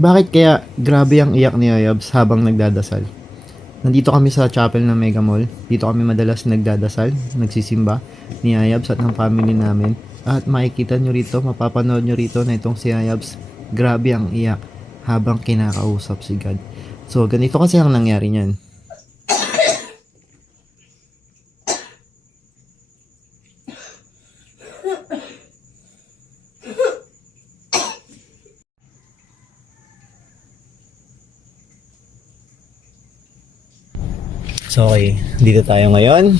Bakit kaya grabe ang iyak ni Ayabs habang nagdadasal? Nandito kami sa chapel ng Mega Mall. Dito kami madalas nagdadasal, nagsisimba ni Ayabs at ng family namin. At makikita nyo rito, mapapanood nyo rito na itong si Ayabs, grabe ang iyak habang kinakausap si God. So, ganito kasi ang nangyari niyan. So okay, dito tayo ngayon.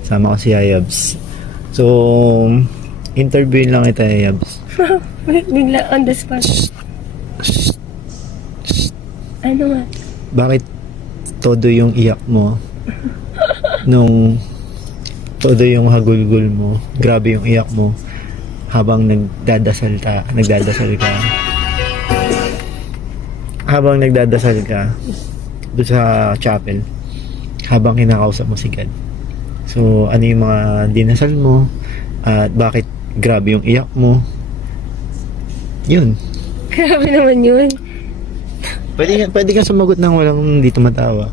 Sama ko si Ayabs. So, interview lang kita, Ayabs. Bigla on the spot. Ano nga? Bakit todo yung iyak mo nung todo yung hagulgul mo, grabe yung iyak mo habang nagdadasal ka habang nagdadasal ka doon sa chapel habang kinakausap mo si God. So, ano yung mga dinasal mo at bakit grabe yung iyak mo? Yun. Grabe naman yun. Pwede ka sumagot ng walang hindi tumatawa.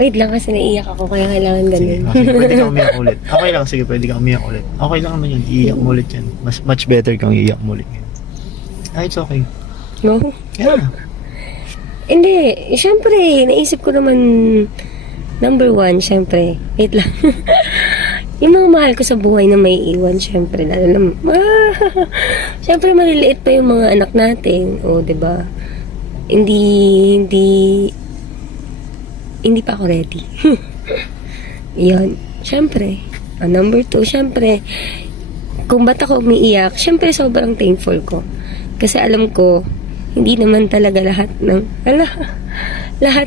Wait lang kasi naiyak ako kaya kailangan Sige, ganun. pwede kang umiyak ulit. Okay lang, sige, pwede kang umiyak ulit. Okay lang naman yun, iiyak mo ulit yan. Much better kang iiyak mo ulit yun. It's okay. No? Yeah. Hindi. Siyempre, naisip ko naman number one, siyempre. Wait lang. Yung mga mahal ko sa buhay na may iwan, siyempre. Lalo na, siyempre maliliit pa yung mga anak natin. O, diba? Hindi pa ako ready. Yun. Siyempre. Number two, siyempre, kung ba't ako umiiyak, siyempre sobrang thankful ko. Kasi alam ko, hindi naman talaga lahat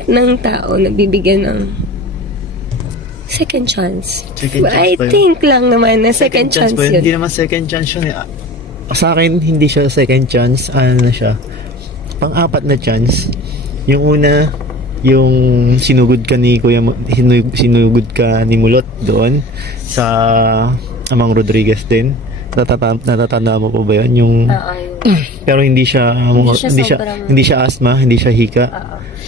ng tao nabibigyan ng second chance. Second chance I ba yun? think lang naman na second chance ba yun. Hindi naman second chance yun eh. Sa akin, hindi siya second chance. Ano na siya? Pang-apat na chance. Yung una, yung sinugod ka ni sinugod ka ni Mulot doon sa Amang Rodriguez din. Natatanda mo po ba yun? Yung pero hindi siya asthma, hindi siya hika.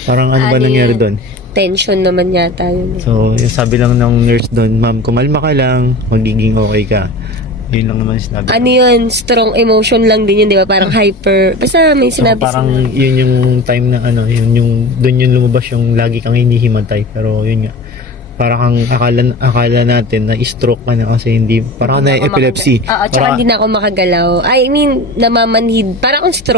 Parang ano ba nangyari doon? Tension naman yata yun. So, yung sabi lang ng nurse doon, ma'am, kumalma ka lang, magiging okay ka. Yun lang naman sinabi. Ano yun? Strong emotion lang din yun, di ba? Parang hyper. Basta may sinabi so, parang yun yung time na ano, yun yung doon yung lumabas yung lagi kang hinihimatay. Pero yun nga, parang akala natin na stroke ka na kasi hindi, parang na epilepsy. Tsaka hindi na ako makagalaw. I mean, namamanhid. Parang stroke.